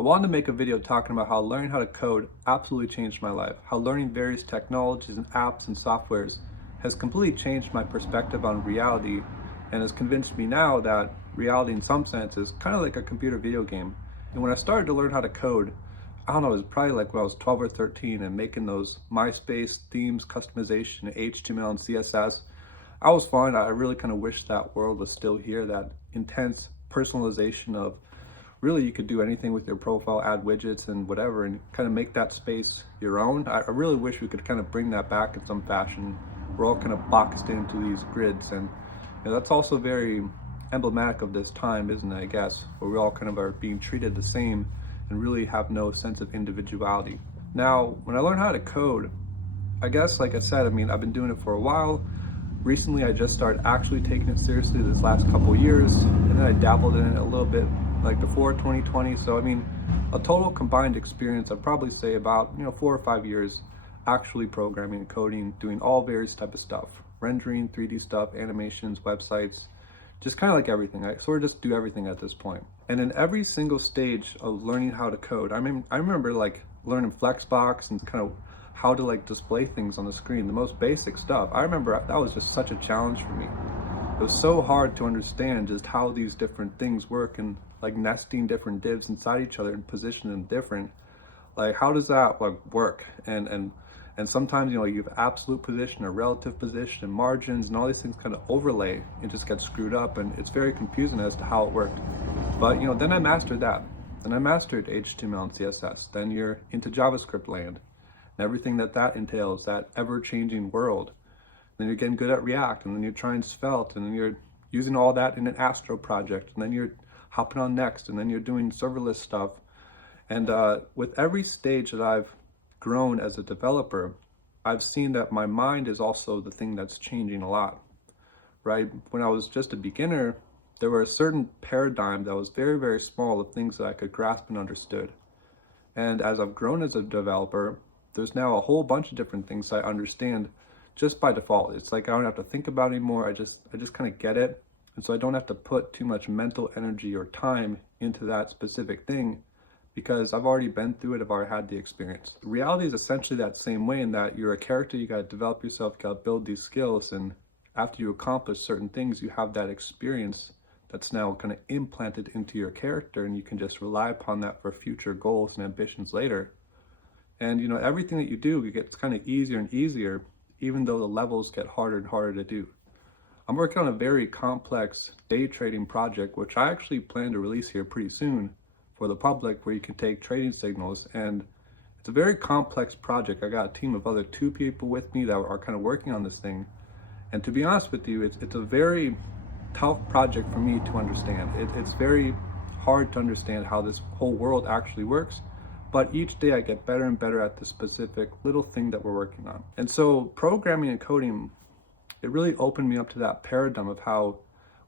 I wanted to make a video talking about how learning how to code absolutely changed my life, how learning various technologies and apps and softwares has completely changed my perspective on reality and has convinced me now that reality in some sense is kind of like a computer video game. And when I started to learn how to code, I don't know, it was probably like when I was 12 or 13 and making those MySpace themes, customization, HTML and CSS. I was fine. I really kind of wish that world was still here, that intense personalization of really you could do anything with your profile, add widgets and whatever, and kind of make that space your own. I really wish we could kind of bring that back in some fashion. We're all kind of boxed into these grids, and that's also very emblematic of this time, isn't it, I guess, where we all kind of are being treated the same and really have no sense of individuality. Now, when I learned how to code, I guess, like I said, I've been doing it for a while. Recently, I just started actually taking it seriously this last couple years, and then I dabbled in it a little bit like before 2020. So, a total combined experience, I'd probably say about, 4 or 5 years actually programming and coding, doing all various type of stuff, rendering, 3D stuff, animations, websites, just kind of like everything. I sort of just do everything at this point. And in every single stage of learning how to code, I remember like learning Flexbox and kind of how to like display things on the screen, the most basic stuff. I remember that was just such a challenge for me. It was so hard to understand just how these different things work and like nesting different divs inside each other and positioning them different. Like how does that like work? And sometimes you have absolute position or relative position and margins and all these things kind of overlay and just get screwed up, and it's very confusing as to how it worked. But then I mastered that. Then I mastered HTML and CSS. Then you're into JavaScript land and everything that entails, that ever-changing world. Then you're getting good at React, and then you're trying Svelte, and then you're using all that in an Astro project, and then you're hopping on Next, and then you're doing serverless stuff. And with every stage that I've grown as a developer, I've seen that my mind is also the thing that's changing a lot, right? When I was just a beginner, there were a certain paradigm that was very, very small of things that I could grasp and understood. And as I've grown as a developer, there's now a whole bunch of different things I understand just by default. It's like I don't have to think about it anymore. I just kind of get it. And so I don't have to put too much mental energy or time into that specific thing because I've already been through it, I've already had the experience. Reality is essentially that same way, in that you're a character, you gotta develop yourself, you gotta build these skills, and after you accomplish certain things, you have that experience that's now kind of implanted into your character, and you can just rely upon that for future goals and ambitions later. And everything that you do, it gets kind of easier and easier, even though the levels get harder and harder to do. I'm working on a very complex day trading project, which I actually plan to release here pretty soon for the public, where you can take trading signals. And it's a very complex project. I got a team of other 2 people with me that are kind of working on this thing. And to be honest with you, it's a very tough project for me to understand. It's very hard to understand how this whole world actually works. But each day I get better and better at the specific little thing that we're working on. And so programming and coding, it really opened me up to that paradigm of how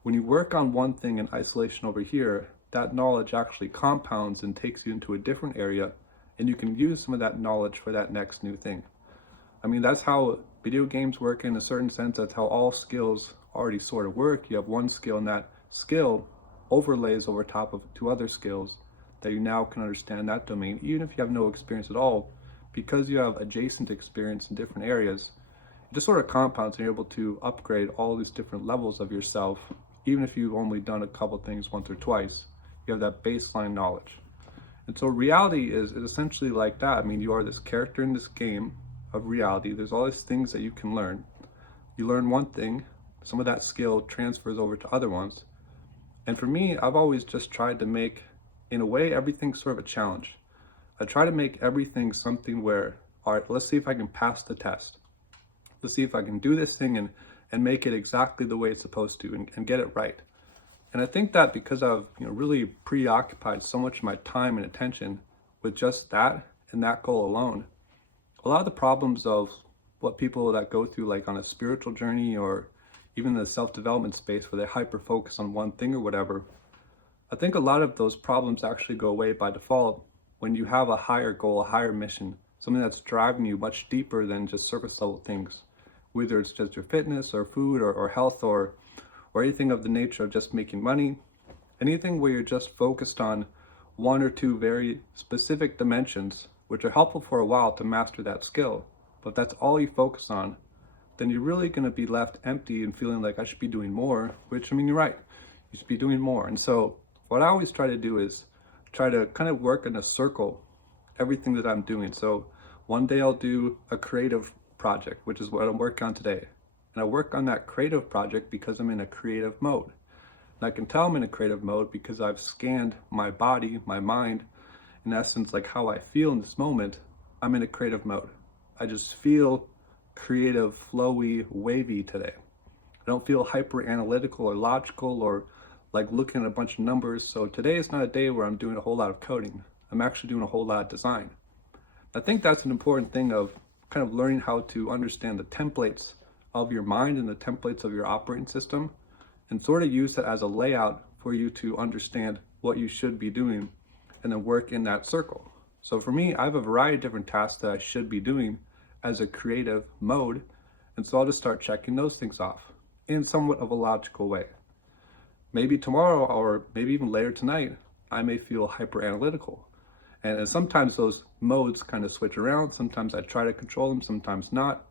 when you work on one thing in isolation over here, that knowledge actually compounds and takes you into a different area, and you can use some of that knowledge for that next new thing. That's how video games work in a certain sense. That's how all skills already sort of work. You have one skill, and that skill overlays over top of 2 other skills that you now can understand that domain, even if you have no experience at all, because you have adjacent experience in different areas. It just sort of compounds, and you're able to upgrade all these different levels of yourself, even if you've only done a couple things once or twice. You have that baseline knowledge. And so reality is essentially like that. You are this character in this game of reality. There's all these things that you can learn. You learn one thing, some of that skill transfers over to other ones. And for me, I've always just tried to make, in a way, everything sort of a challenge. I try to make everything something where, all right, let's see if I can pass the test. Let's see if I can do this thing and make it exactly the way it's supposed to, and get it right. And I think that because I've really preoccupied so much of my time and attention with just that and that goal alone, a lot of the problems of what people that go through like on a spiritual journey, or even the self-development space where they hyper focus on one thing or whatever, I think a lot of those problems actually go away by default when you have a higher goal, a higher mission, something that's driving you much deeper than just surface level things, whether it's just your fitness or food or health or anything of the nature of just making money, anything where you're just focused on one or two very specific dimensions, which are helpful for a while to master that skill. But if that's all you focus on, then you're really going to be left empty and feeling like I should be doing more, which, I mean, you're right. You should be doing more. And so what I always try to do is try to kind of work in a circle everything that I'm doing. So one day I'll do a creative project, which is what I'm working on today. And I work on that creative project because I'm in a creative mode. And I can tell I'm in a creative mode because I've scanned my body, my mind, in essence, like how I feel in this moment. I'm in a creative mode. I just feel creative, flowy, wavy today. I don't feel hyper analytical or logical or like looking at a bunch of numbers. So today is not a day where I'm doing a whole lot of coding. I'm actually doing a whole lot of design. I think that's an important thing of kind of learning how to understand the templates of your mind and the templates of your operating system and sort of use that as a layout for you to understand what you should be doing and then work in that circle. So for me, I have a variety of different tasks that I should be doing as a creative mode. And so I'll just start checking those things off in somewhat of a logical way. Maybe tomorrow or maybe even later tonight, I may feel hyper analytical. And sometimes those modes kind of switch around. Sometimes I try to control them, sometimes not.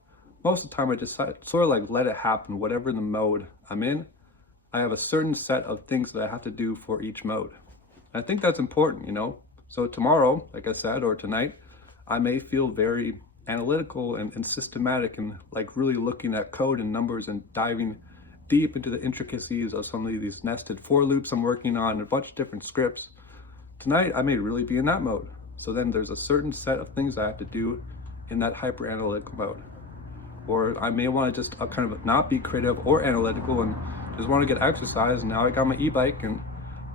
Most of the time I just sort of like let it happen, whatever the mode I'm in. I have a certain set of things that I have to do for each mode. I think that's important, you know? So tomorrow, like I said, or tonight, I may feel very analytical and systematic and like really looking at code and numbers and diving deep into the intricacies of some of these nested for loops I'm working on, a bunch of different scripts. Tonight, I may really be in that mode. So then there's a certain set of things I have to do in that hyper analytical mode. Or I may want to just kind of not be creative or analytical and just want to get exercise. And now I got my e-bike and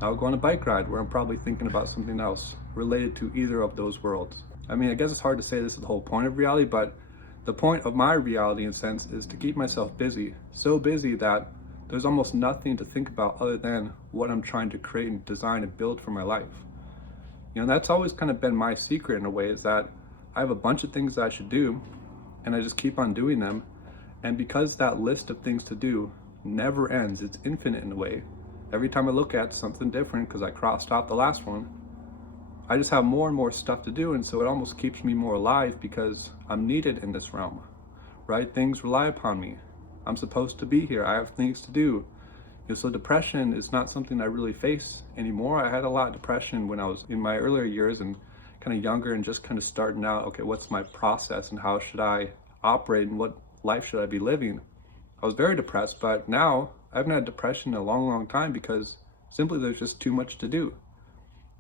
now I'll go on a bike ride where I'm probably thinking about something else related to either of those worlds. I mean, I guess it's hard to say this is the whole point of reality, but the point of my reality, in a sense, is to keep myself busy. So busy that there's almost nothing to think about other than what I'm trying to create and design and build for my life. You know, that's always kind of been my secret in a way, is that I have a bunch of things that I should do and I just keep on doing them. And because that list of things to do never ends, it's infinite in a way. Every time I look at something different because I crossed off the last one, I just have more and more stuff to do, and so it almost keeps me more alive because I'm needed in this realm, right? Things rely upon me. I'm supposed to be here. I have things to do. You know, so depression is not something I really face anymore. I had a lot of depression when I was in my earlier years and kind of younger and just kind of starting out, okay, what's my process and how should I operate and what life should I be living? I was very depressed, but now I haven't had depression in a long, long time because simply there's just too much to do.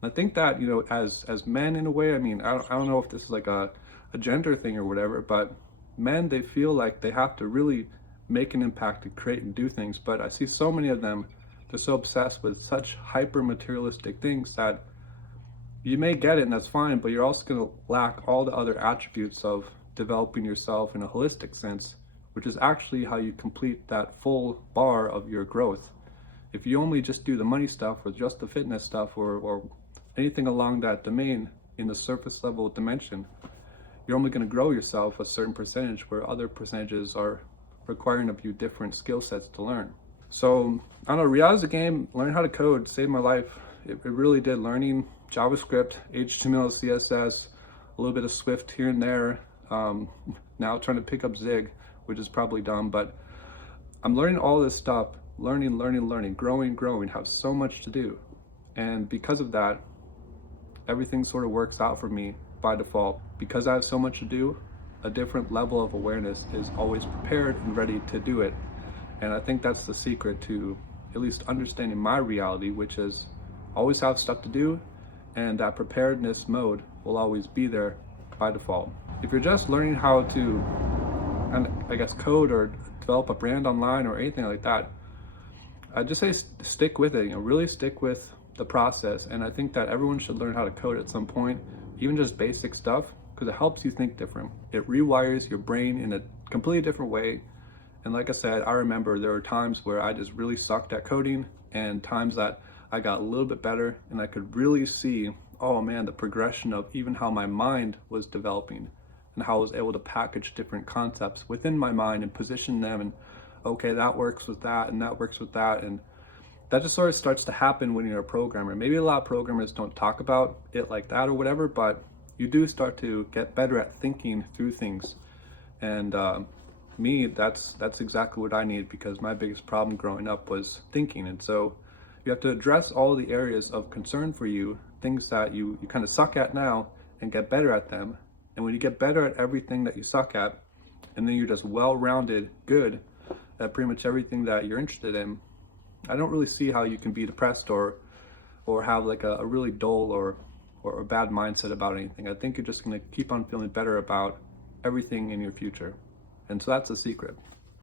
I think that, you know, as men in a way, I mean, I don't know if this is like a gender thing or whatever, but men, they feel like they have to really make an impact and create and do things. But I see so many of them, they're so obsessed with such hyper materialistic things that you may get it and that's fine, but you're also going to lack all the other attributes of developing yourself in a holistic sense, which is actually how you complete that full bar of your growth. If you only just do the money stuff or just the fitness stuff or anything along that domain in the surface level dimension, you're only going to grow yourself a certain percentage where other percentages are requiring of you different skill sets to learn. So I don't know, Riyadh's a game. Learning how to code saved my life. It really did. Learning JavaScript, HTML, CSS, a little bit of Swift here and there. Now trying to pick up Zig, which is probably dumb, but I'm learning all this stuff. Learning, growing, have so much to do. And because of that, everything sort of works out for me by default. Because I have so much to do, a different level of awareness is always prepared and ready to do it. And I think that's the secret to at least understanding my reality, which is always have stuff to do, and that preparedness mode will always be there by default. If you're just learning how to, and I guess, code or develop a brand online or anything like that, I just say stick with it, you know, really stick with the process. And I think that everyone should learn how to code at some point, even just basic stuff, because it helps you think different. It rewires your brain in a completely different way. And like I said, I remember there were times where I just really sucked at coding and times that I got a little bit better and I could really see, oh man, the progression of even how my mind was developing and how I was able to package different concepts within my mind and position them and okay, that works with that and that works with that. And that just sort of starts to happen when you're a programmer. Maybe a lot of programmers don't talk about it like that or whatever, but you do start to get better at thinking through things. And me, that's exactly what I need, because my biggest problem growing up was thinking. And so you have to address all the areas of concern for you, things that you kind of suck at now, and get better at them. And when you get better at everything that you suck at, and then you're just well-rounded, good at pretty much everything that you're interested in, I don't really see how you can be depressed or have like a really dull or a bad mindset about anything. I think you're just going to keep on feeling better about everything in your future. And so that's the secret.